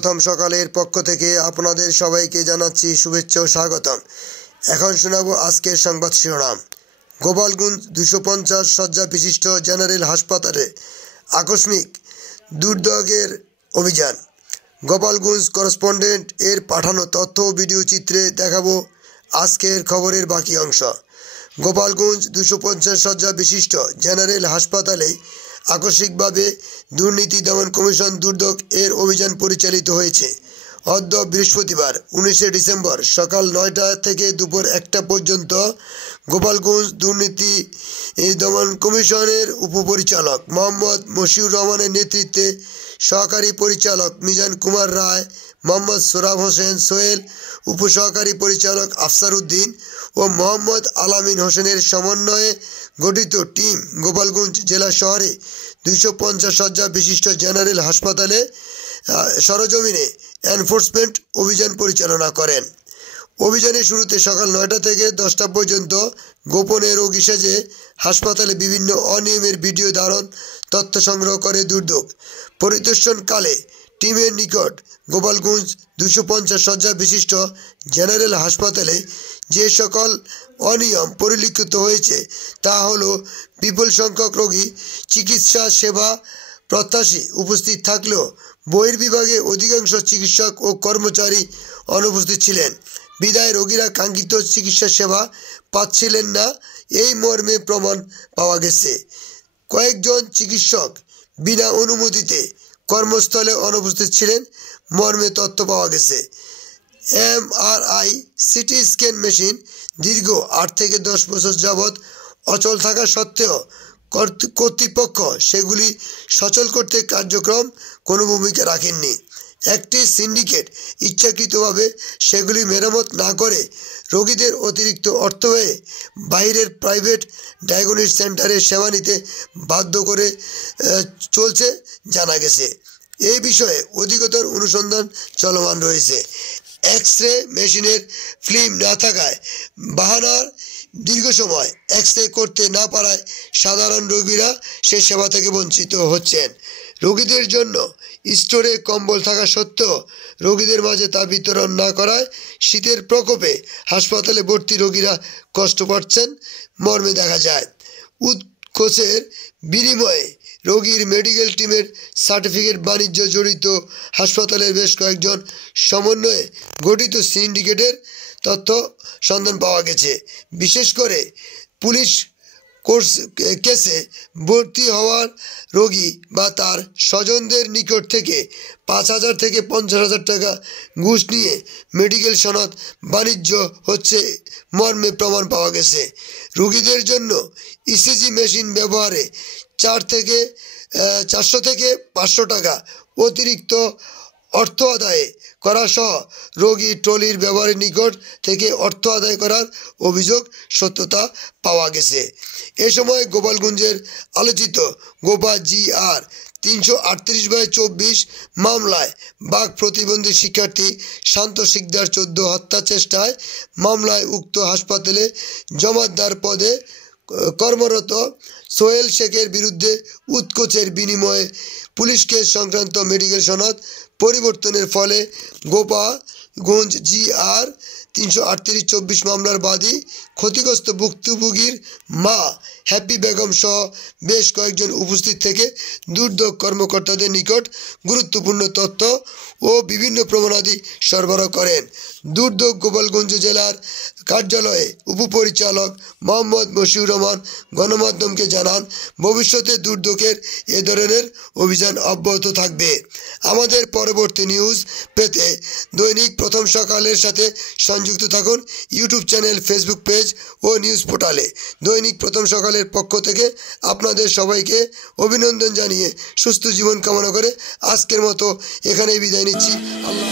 প্রথম সকালের পক্ষ থেকে আপনাদের সবাইকে জানাচ্ছি শুভেচ্ছা ও স্বাগতম। এখন শোনাবো আজকের সংবাদ শিরোনাম। গোপালগঞ্জ 250 শয্যা বিশিষ্ট জেনারেল হাসপাতালে আকস্মিক দুর্যোগের অভিযান। গোপালগঞ্জ করেসপন্ডেন্ট এর পাঠানো তথ্য ও ভিডিও চিত্রে দেখাবো আজকের খবরের বাকি অংশ। গোপালগঞ্জ 250 শয্যা বিশিষ্ট জেনারেল হাসপাতালে আকস্মিকভাবে দুর্নীতি দমন কমিশন দুর্যোগ এর অভিযান পরিচালিত হয়েছে। অদ্য বৃহস্পতিবার 19 ডিসেম্বর সকাল 9টা থেকে দুপুর 1টা পর্যন্ত গোপালগঞ্জ দুর্নীতি দমন কমিশনের উপপরিচালক মোহাম্মদ মশিউর রহমানের নেতৃত্বে সহকারী পরিচালক মিজান কুমার রায়, মোহাম্মদ সোহরাব হোসেন সোহেল, উপসহকারী পরিচালক আফসার উদ্দিন ও মোহাম্মদ আলামিন হোসেনের সমন্বয়ে গঠিত টিম গোপালগঞ্জ জেলা শহরে 250 শয্যা বিশিষ্ট জেনারেল হাসপাতালে সরজমিনে এনফোর্সমেন্ট অভিযান পরিচালনা করেন। অভিযানের শুরুতে সকাল 9টা থেকে 10টা পর্যন্ত গোপনে রোগী সেজে হাসপাতালে বিভিন্ন অনিয়মের ভিডিও ধারণ তথ্য সংগ্রহ করে দুর্যোগ পরিদর্শনকালে টিমের নিকট গোপালগঞ্জ 250 শয্যা বিশিষ্ট জেনারেল হাসপাতালে যে সকল অনিয়ম পরিলক্ষিত হয়েছে তা হলো বিপুল সংখ্যক রোগী চিকিৎসা সেবা প্রত্যাশী উপস্থিত থাকলেও বহির্বিভাগে অধিকাংশ চিকিৎসক ও কর্মচারী অনুপস্থিত ছিলেন, বিধায় রোগীরা কাঙ্ক্ষিত চিকিৎসা সেবা পাচ্ছিলেন না এই মর্মে প্রমাণ পাওয়া গেছে। কয়েকজন চিকিৎসক বিনা অনুমতিতে কর্মস্থলে অনুপস্থিত ছিলেন মর্মে তথ্য পাওয়া গেছে। এমআরআই সিটি স্ক্যান মেশিন দীর্ঘ 8 থেকে 10 বছর যাবৎ অচল থাকা সত্ত্বেও কর্তৃপক্ষ সেগুলি সচল করতে কার্যক্রম কোনো ভূমিকা রাখেননি। একটি সিন্ডিকেট ইচ্ছাকৃতভাবে সেগুলি মেরামত না করে রোগীদের অতিরিক্ত অর্থ ব্যয়ে বাইরের প্রাইভেট ডায়াগনস্টিক সেন্টারে সেবা নিতে বাধ্য করে চলছে জানা গেছে। এই বিষয়ে অধিকতর অনুসন্ধান চলমান রয়েছে। এক্স রে মেশিনের ফিল্ম না থাকায় বাহানার দীর্ঘ সময় এক্স রে করতে না পারায় সাধারণ রোগীরা সে সেবা থেকে বঞ্চিত হচ্ছেন। রোগীদের জন্য স্টোরে কম্বল থাকা সত্ত্বেও রোগীদের মাঝে তা বিতরণ না করায় শীতের প্রকোপে হাসপাতালে ভর্তি রোগীরা কষ্ট পাচ্ছেন মর্মে দেখা যায়। উৎকোচের বিনিময়ে রোগীর মেডিকেল টিমের সার্টিফিকেট বাণিজ্য জড়িত হাসপাতালের বেশ কয়েকজন সমন্বয়ে গঠিত সিন্ডিকেটের তথ্য সন্ধান পাওয়া গেছে। বিশেষ করে পুলিশ কেসে ভর্তি হওয়ার রোগী বা তার স্বজনদের নিকট থেকে 5,000 থেকে 50,000 টাকা ঘুষ নিয়ে মেডিকেল সনদ বাণিজ্য হচ্ছে মর্মে প্রমাণ পাওয়া গেছে। রোগীদের জন্য ইসিজি মেশিন ব্যবহারে 400 থেকে 500 টাকা অতিরিক্ত অর্থ আদায় করা সহ রোগী ট্রলির ব্যবহারের নিকট থেকে অর্থ আদায় করার অভিযোগ সত্যতা পাওয়া গেছে। এ সময় গোপালগঞ্জের আলোচিত গোপা GR 338/24 মামলায় বাক প্রতিবন্ধী শিক্ষার্থী শান্ত শিকদার 14 হত্যা চেষ্টায় মামলায় উক্ত হাসপাতালে জমাদার পদে কর্মরত সোহেল শেখের বিরুদ্ধে উৎকোচের বিনিময়ে পুলিশ কেস সংক্রান্ত মেডিকেল সনদ পরিবর্তনের ফলে গোপালগঞ্জ GR 338/24 মামলার বাদী ক্ষতিগ্রস্ত ভুক্তভোগীর মা হ্যাপি বেগম সহ বেশ কয়েকজন উপস্থিত থেকে দুর্যোগ কর্মকর্তাদের নিকট গুরুত্বপূর্ণ তথ্য ও বিভিন্ন প্রমাণাদি সরবরাহ করেন। দুর্যোগ গোপালগঞ্জ জেলার কার্যালয়ে উপপরিচালক মোহাম্মদ মশিউর রহমান গণমাধ্যমকে জানান, ভবিষ্যতে দুর্যোগের এ ধরনের অভিযান অব্যাহত থাকবে। আমাদের পরবর্তী নিউজ পেতে দৈনিক প্রথম সকালের সাথে সংযুক্ত থাকুন ইউটিউব চ্যানেল, ফেসবুক পেজ ও নিউজ পোর্টালে। দৈনিক প্রথম সকালের পক্ষ থেকে আপনাদের সবাইকে অভিনন্দন জানিয়ে সুস্থ জীবন কামনা করে আজকের মতো এখানেই বিদায় নিচ্ছি। আল্লাহ।